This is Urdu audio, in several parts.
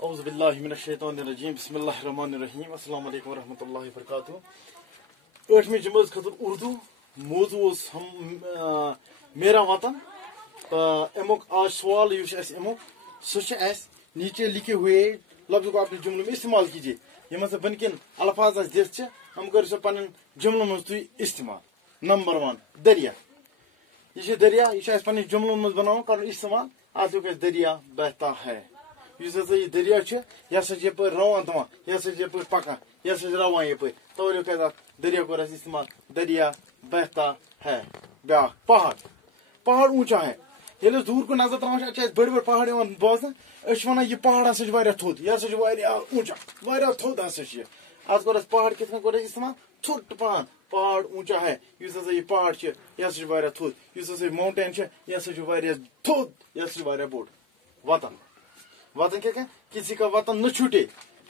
اعوذ باللہ من الشیطان الرجیم بسم اللہ الرحمن الرحیم السلام علیکم ورحمۃ اللہ وبرکاتہ. 8ویں جماعت خاطر اردو موضوع میرا وطن. امیک آج سوال سہ نیچے لکھے ہوئے لفظ کو اپنے جملوں میں استعمال کیجیے. یہ سے بن کن الفاظ دت ہم کرو سو پن جملوں میں تھی استعمال. نمبر 1 دریا. یہ دریا یہ پن جملوں میں بناؤ کر استعمال. آج دریا بہتا ہے. یہ دریا یہ یپ روان دان یہ یپ پکان یہ روان یپ توڑ دریا کور استعمال. دریا بہتا ہے. بیا پہاڑ. پہاڑ اونچا ہے. یل دور کو نظر تران بڑی بڑی پہاڑ بوزن ونان یہ پہاڑ ہسا تھوت یہ اونچا تھوت ہسا ات کور پہاڑ کت کور استعمال تھوٹ پہن. پہاڑ اونچا ہے. اس یہ پہاڑ یہ تھوت. اس ماؤنٹین یہ تھوت یہ بوڑ. وطن. وطن کیا کسی کا وطن نہ چھوٹے.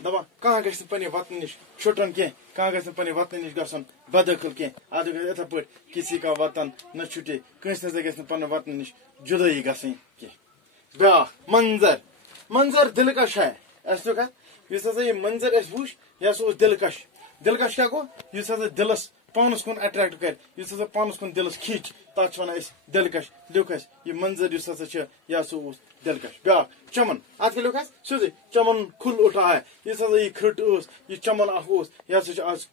دپان کھانا گھس پنہ وطن نش چھٹن کی کھانا گھس پنہ وطن نش گھن بدخل کی. ادھ اتھے پہ کسی کا وطن نہ چھٹے. کنس نسا گھس پنہ وطن نش جدائی گھن کی. بیا منظر. منظر دلکش ہے. اس یہ منظر اس وچ یہ دلکش. دلکش کیا گو اس دلس پانس کن اٹریکٹ کر اس پانس کن دلس کھینچ تک ونان دلکش. لوک یہ منظر اس یہ دلکش. بیا چمن. ات کے لوک سیدھے چمن کھل اٹھا ہے. یہ کھٹ یہ چمن یہ آج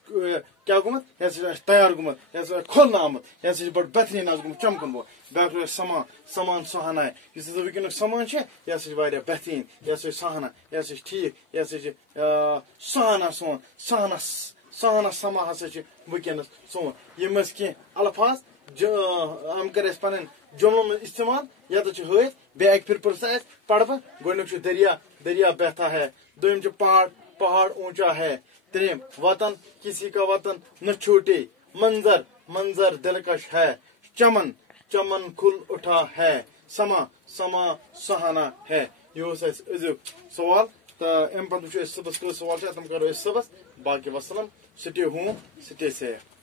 کیا گومت یہ تیار گومت یہ کھولنا آمت یہ بڑ بہترین آج گومت چمکن وول. بیاکھ سمان. سمان سہانا ہے. اس ونکینک سمان یہ بہترین یہ سہانا یہ ٹھیک یہ سہانا سون سہانا سہانا سما ہسا ونکینس سون. یم کی الفاظ ہم کر پن جملوں میں استعمال یت ہت. بی اک پھر پرسا پڑھ گۄڈنیُک دریا. دریا بہتا ہے. دویم پہاڑ. پہاڑ اونچا ہے. تریم وطن. کسی کا وطن نہ چھوٹے. منظر. منظر دلکش ہے. چمن. چمن کھل اٹھا ہے. سما. سما سہانا ہے. یہ ازیک سوال. تو ام پتہ صبح سوال تم کرو صبح. باقی وسلم. سٹے ہوم سٹے سیف.